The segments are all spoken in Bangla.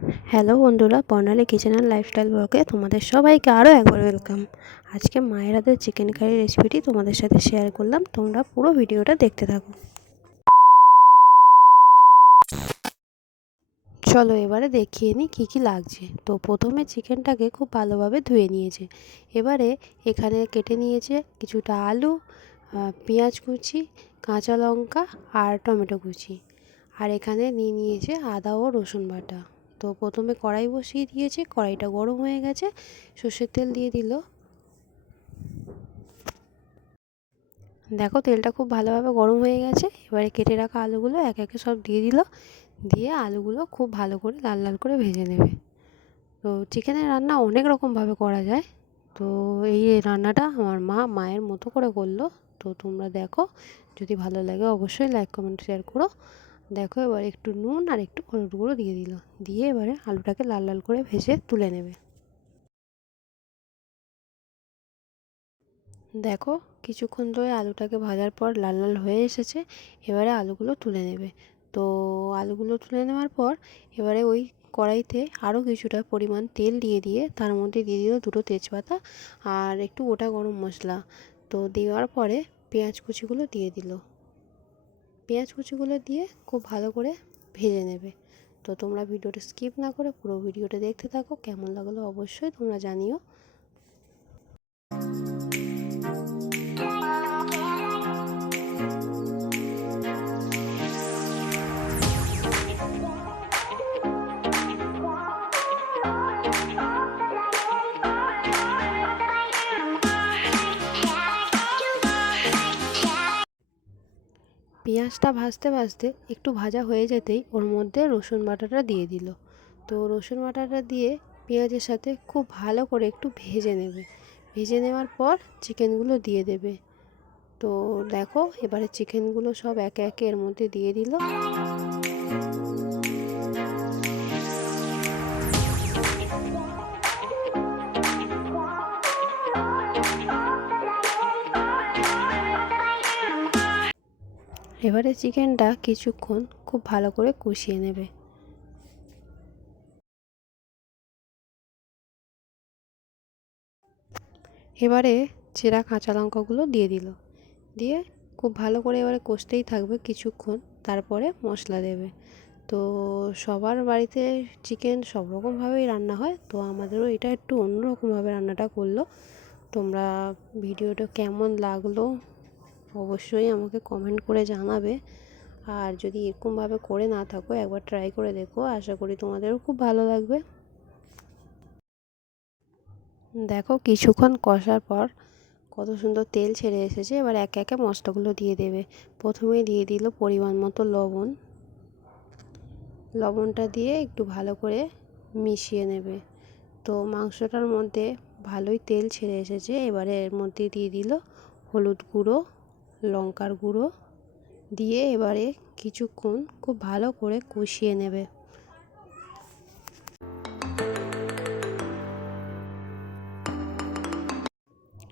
হ্যালো বন্ধুরা, বর্ণালী কিচেন অ্যান্ড লাইফস্টাইল ব্লগে তোমাদের সবাইকে আরও একবার ওয়েলকাম আজকে মায়ের হাতের চিকেন কারি রেসিপিটি তোমাদের সাথে শেয়ার করলাম, তোমরা পুরো ভিডিওটা দেখতে থাকো। চলো এবারে দেখিয়ে নিই কী কী লাগছে। তো প্রথমে চিকেনটাকে খুব ভালোভাবে ধুয়ে নিয়েছে। এবারে এখানে কেটে নিয়েছে কিছুটা আলু পেঁয়াজ কুচি, কাঁচা লঙ্কা আর টমেটো কুচি। আর এখানে নিয়ে নিয়েছে আদা ও রসুন বাটা। তো প্রথমে কড়াই বসিয়ে দিয়েছে, কড়াইটা গরম হয়ে গেছে, সর্ষের তেল দিয়ে দিল। দেখো তেলটা খুব ভালোভাবে গরম হয়ে গেছে, এবারে কেটে রাখা আলুগুলো এক একে সব দিয়ে দিল, দিয়ে আলুগুলো খুব ভালো করে লাল লাল করে ভেজে নেবে। তো চিকেনের রান্না অনেক রকমভাবে করা যায়, তো এই রান্নাটা আমার মা মায়ের মতো করে করল, তো তোমরা দেখো, যদি ভালো লাগে অবশ্যই লাইক কমেন্ট শেয়ার করো। দেখো এবার একটু নুন আর একটু হলুদ গুঁড়ো দিয়ে দিল। দিয়ে এবারে আলুটাকে লাল লাল করে ভেজে তুলে নেবে। দেখো কিছুক্ষণ ধরে আলুটাকে ভাজার পর লাল লাল হয়ে এসেছে, এবারে আলুগুলো তুলে নেবে। তো আলুগুলো তুলে নেওয়ার পর এবারে ওই কড়াইতে আরও কিছুটা পরিমাণ তেল দিয়ে দিয়ে, তার মধ্যে দিয়ে দিল দুটো তেজপাতা আর একটু গোটা গরম মশলা। তো দেওয়ার পরে পেঁয়াজ কুচিগুলো দিয়ে দিল। পেঁয়াজ কুচিগুলো দিয়ে খুব ভালো করে ভেজে নেবে। তো তোমরা ভিডিওটা স্কিপ না করে পুরো ভিডিওটা দেখতে থাকো। কেমন লাগল অবশ্যই তোমরা জানিও। পেঁয়াজটা ভাজতে ভাজতে একটু ভাজা হয়ে যেতেই ওর মধ্যে রসুন বাটাটা দিয়ে দিল। তো রসুন বাটাটা দিয়ে পেঁয়াজের সাথে খুব ভালো করে একটু ভেজে নেবে। ভেজে নেওয়ার পর চিকেনগুলো দিয়ে দেবে। তো দেখো, এবারে চিকেনগুলো সব একে একে এর মধ্যে দিয়ে দিল। এবারে চিকেনটা কিছুক্ষণ খুব ভালো করে কষিয়ে নেবে। এবারে চেরা কাঁচা লঙ্কাগুলো দিয়ে দিল। দিয়ে খুব ভালো করে এবারে কষতেই থাকবে কিছুক্ষণ, তারপরে মশলা দেবে। তো সবার বাড়িতে চিকেন সব রকমভাবেই রান্না হয়, তো আমাদেরও এটা একটু অন্যরকমভাবে রান্নাটা করল। তোমরা ভিডিওটা কেমন লাগল অবশ্যই আমাকে কমেন্ট করে জানাবে। আর যদি এরকমভাবে করে না থাকো, একবার ট্রাই করে দেখো। আশা করি তোমাদেরও খুব ভালো লাগবে। দেখো, কিছুক্ষণ কষার পর কত সুন্দর তেল ছেড়ে এসেছে। এবার একে একে মশলাগুলো দিয়ে দেবে। প্রথমে দিয়ে দিল পরিমাণ মতো লবণ। লবণটা দিয়ে একটু ভালো করে মিশিয়ে নেবে। তো মাংসটার মধ্যে ভালোই তেল ছেড়ে এসেছে। এবারে এর মধ্যে দিয়ে দিল হলুদ গুঁড়ো। লঙ্কার গুঁড়ো দিয়ে এবারে কিছুক্ষণ খুব ভালো করে কষিয়ে নেবে।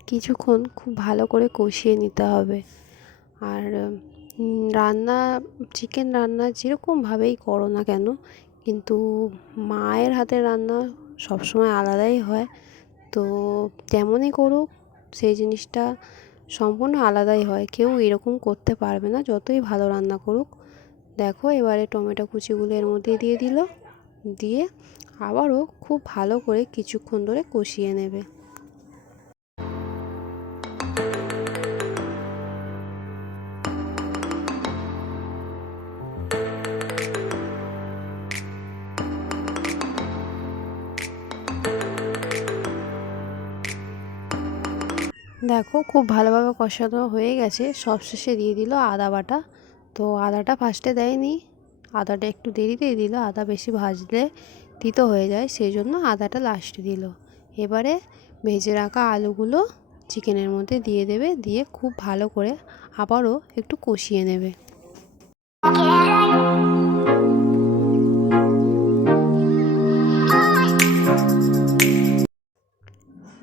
কিছুক্ষণ খুব ভালো করে কষিয়ে নিতে হবে। আর রান্না চিকেন রান্না যেরকমভাবেই করো না কেন, কিন্তু মায়ের হাতের রান্না সবসময় আলাদাই হয়। তো যেমনই করুক, সেই জিনিসটা সম্পূর্ণ আলাদাই হয়। কেউ এরকম করতে পারবে না, যতই ভালো রান্না করুক। দেখো এবারে টমেটো কুচিগুলো এর মধ্যে দিয়ে দিল। দিয়ে আবারও খুব ভালো করে কিছুক্ষণ ধরে কষিয়ে নেবে। দেখো খুব ভালোভাবে কষানো হয়ে গেছে। সবশেষে দিয়ে দিল আদা বাটা। তো আদাটা ফার্স্টে দেয়নি। আদাটা একটু দেরিতেই দিল, আদা বেশি ভাজলে তিতো হয়ে যায় সেই জন্য আদাটা লাস্টে দিল। এবারে ভেজে রাখা আলুগুলো চিকেনের মধ্যে দিয়ে দেবে, দিয়ে খুব ভালো করে আবারও একটু কষিয়ে নেবে।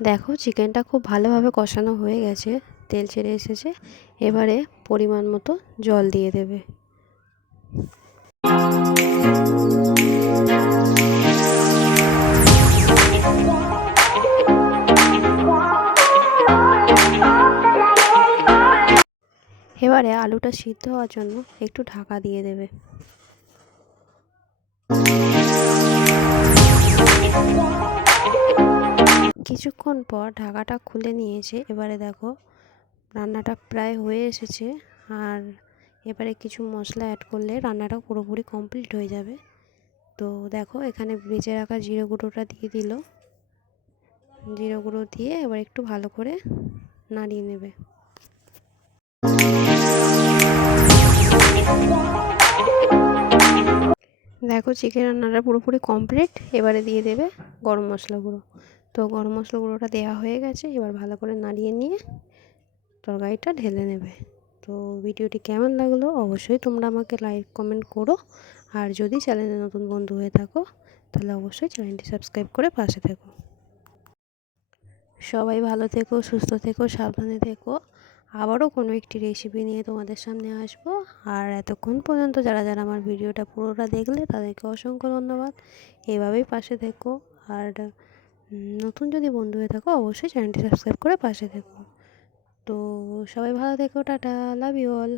দেখো চিকেনটা খুব ভালোভাবে কষানো হয়ে গেছে, তেল ছেড়ে এসেছে। এবারে পরিমাণ মতো জল দিয়ে দেবে। এবারে আলুটা সিদ্ধ হওয়ার জন্য একটু ঢাকা দিয়ে দেবে। কিছুক্ষণ পর ঢাকাটা খুলে নিয়েছে। এবারে দেখো, রান্নাটা প্রায় হয়ে এসেছে। আর এবারে কিছু মশলা অ্যাড করলে রান্নাটা পুরোপুরি কমপ্লিট হয়ে যাবে। তো দেখো, এখানে বেজে রাখা জিরে গুঁড়োটা দিয়ে দিল। জিরে গুঁড়ো দিয়ে এবার একটু ভালো করে নাড়িয়ে নেবে। দেখো চিকেন রান্নাটা পুরোপুরি কমপ্লিট এবারে দিয়ে দেবে গরম মশলা গুঁড়ো। তো গরম মশলা গুঁড়োটা দেওয়া হয়ে গেছে। এবার ভালো করে নাড়িয়ে নিয়ে তরকারিটা ঢেলে নেবে। তো ভিডিওটি কেমন লাগল অবশ্যই তোমরা আমাকে লাইক, কমেন্ট করো। আর যদি চ্যানেলে নতুন বন্ধু হয়ে থাকো, তাহলে অবশ্যই চ্যানেলটি সাবস্ক্রাইব করে পাশে থেকো। সবাই ভালো থেকো, সুস্থ থেকো, সাবধানে থেকো। আবারও কোনো একটি রেসিপি নিয়ে তোমাদের সামনে আসব। আর এতক্ষণ পর্যন্ত যারা যারা আমার ভিডিওটা পুরোটা দেখলে তাদেরকে অসংখ্য ধন্যবাদ। এভাবেই পাশে থেকো। আর নতুন যদি বন্ধু হয়ে থাকো, অবশ্যই চ্যানেলটি সাবস্ক্রাইব করে পাশে থেকো। তো সবাই ভালো থেকো, টাটা লাভ ইউ অল